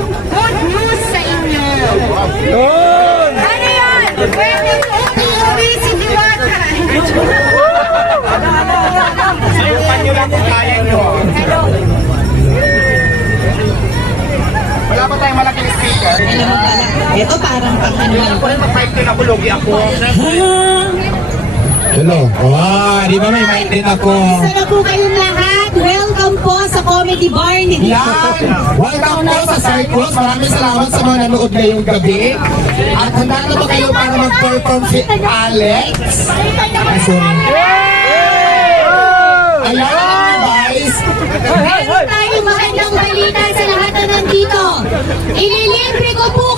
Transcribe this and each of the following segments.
good news sa inyo. Yun! Ano yan? Pwede ko uwi si Diwata. Sayupan nyo lang kung kaya nyo. Hello. Wala pa tayong malaking speaker. Alam mo pala, ito parang pang-anuan. Ako rin mag-fight na kulugi ako. Hello. Oh, di ba may mind din ako? Sana po kayong lahat. Po sa Comedy Bar ni Dito. Yan! Welcome po sa Circus. Maraming salamat sa mga nanood ngayong gabi. At handa na ba kayo para mag-perform si Alex? Ay, sorry. Ayan, guys. Meron tayong magandang balita sa lahat na nandito. Ililibre ko po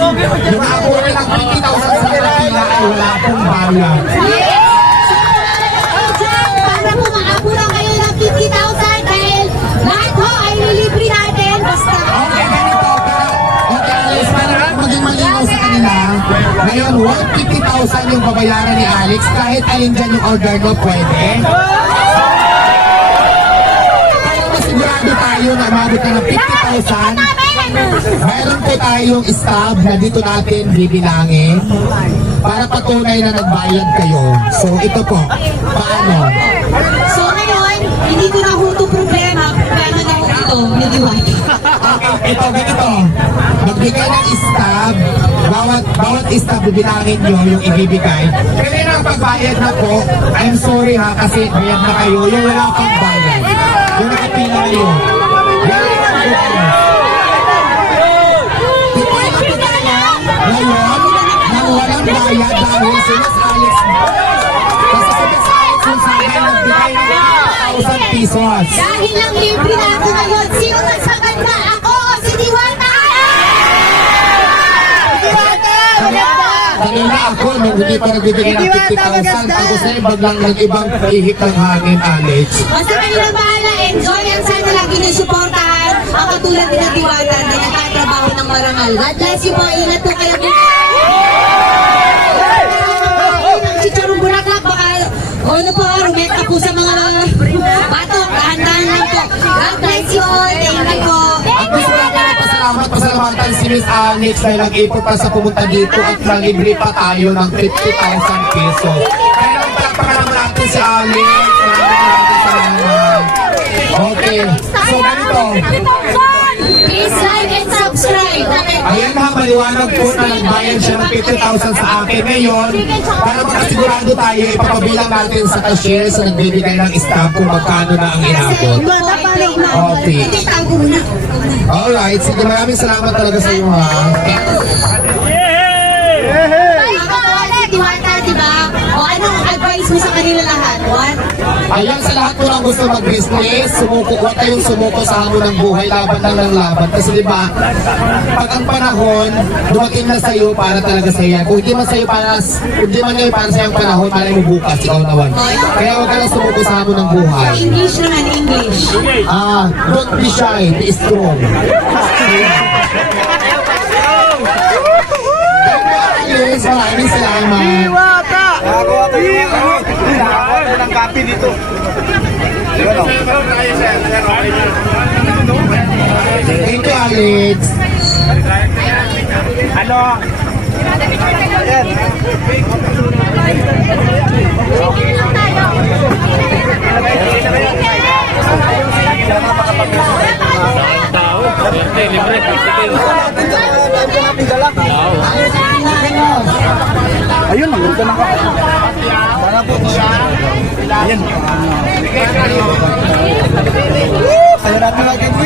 50,000. Yung aburo ng 50,000 sa pila ay wala pong bayad. Para po makapulang kayo ng 50,000 dahil lahat ho ay nilibre natin basta Okay, ganito. Okay, Alex, para maging malinaw sa kanila, ngayon, 150,000 yung babayaran ni Alex. Kahit alin dyan yung order mo, pwede. Para masigurado tayo na umabot na ng 50,000, mayroon po tayong stab na dito natin bibilangin para patunay na nagbayad kayo. So, ito po. Paano? So ngayon, hindi ko na ho ito problema problema na ho ito ni Diwata. Ito, ganito. Magbigay ng stab. Bawat, bawat stab, bibilangin nyo yung ibibigay. Na ang pagbayad na po. I'm sorry ha, kasi bayad na kayo. Yung wala pang bayad. Yung nakapila kayo. Yan ang pagbayad. Pipila po tayo ngayon ng bayad dahil si Miss Alex. Kasi si Miss Alex yung sa akin nagbigay ng 1,000 pesos. Dahil lang libre na ako ngayon, sino mas maganda? Ako o si Diwata? Diwata! Kanina ako, nung hindi pa nagbibigay ng 50,000, ako sa'yo, baglang nag-ibang ihik ng hangin, Alex. Basta kayo na bahala, enjoy ang sana lagi niyo suportahan ang katulad ni ng Diwata na nagtatrabaho ng marangal. God bless you po, ingat po kayo. Chicharong o ano po, rumeta po sa mga batok, dahan-dahan lang po. God bless you all, thank you po. At gusto lang ko pasalamat, pasalamatan si Miss Alex dahil nag-ipon pa sa pumunta dito at nalibre pa tayo ng 50,000 pesos. Kaya naman palakpakan naman natin si Alex. Maraming maraming salamat. Okay, so ganito. Please like and subscribe. Ayan ha, maliwanag po na nagbayad siya ng 50,000 sa akin ngayon. Para makasigurado tayo, ipapabilang natin sa cashier sa nagbibigay ng staff kung magkano na ang inabot. Okay. Alright, sige maraming salamat talaga sa iyo ha. Diwata, di ba? O anong advice mo sa kanila lahat? What? Ayan sa lahat po ng gusto mag-business, sumuko, huwag kayong sumuko sa hamon ng buhay, laban lang ng laban. Kasi di ba, pag ang panahon, dumating na sa'yo para talaga sa'yo. Kung hindi man sa'yo para, kung hindi man ngayon para sa'yo ang panahon, malay mo bukas, ikaw naman. Kaya huwag ka lang sumuko sa hamon ng buhay. English naman, English. Ah, don't be shy, be strong. Yes, maraming salamat. Nakakuha tayo ng ano. Nakakuha tayo ng copy dito. Ano? Thank you, Alex. Ano? Ayan. Ayun, ang ganda ng kape. Sana po. Ayan. Woo! Kaya